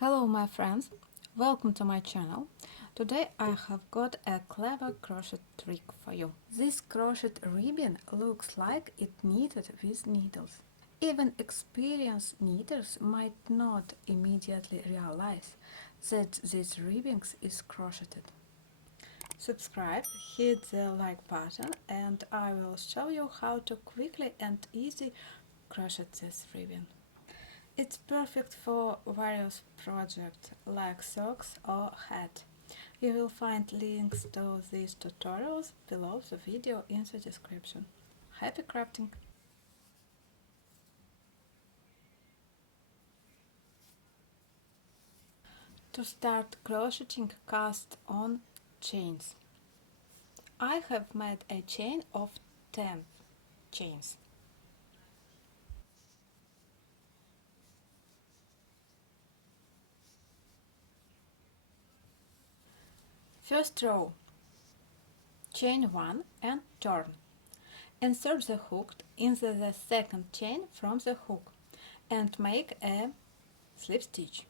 Hello my friends, welcome to my channel. Today I have got a clever crochet trick for you. This crochet ribbon looks like it knitted with needles. Even experienced knitters might not immediately realize that this ribbon is crocheted. Subscribe, hit the like button and I will show you how to quickly and easy crochet this ribbon. It's perfect for various projects like socks or hat. You will find links to these tutorials below the video in the description. Happy crafting! To start crocheting, cast on chains. I have made a chain of 10 chains. First row, chain 1 and turn. Insert the hook into the second chain from the hook and make a slip stitch.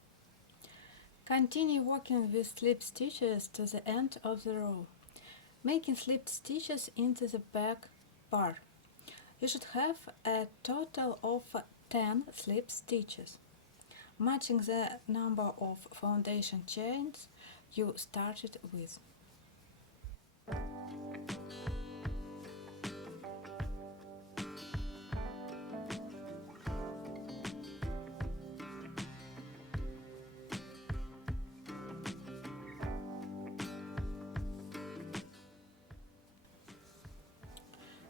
Continue working with slip stitches to the end of the row, making slip stitches into the back bar. You should have a total of 10 slip stitches, matching the number of foundation chains you started with.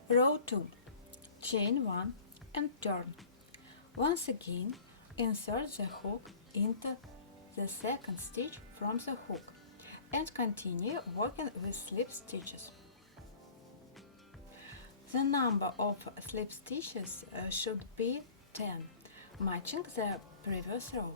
Row 2, chain 1 and turn. Once again, insert the hook into the second stitch from the hook and continue working with slip stitches. The number of slip stitches should be 10, matching the previous row.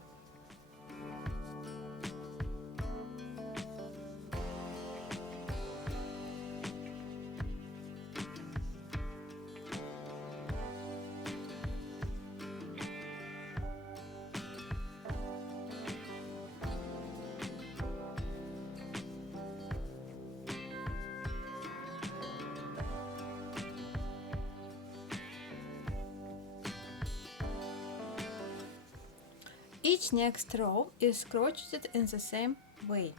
Each next row is crocheted in the same way.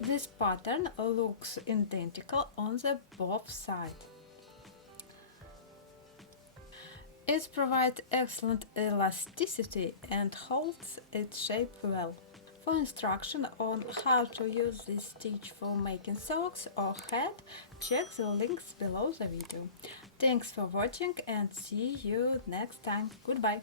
This pattern looks identical on the both sides. It provides excellent elasticity and holds its shape well. For instruction on how to use this stitch for making socks or hat, check the links below the video. Thanks for watching and see you next time. Goodbye!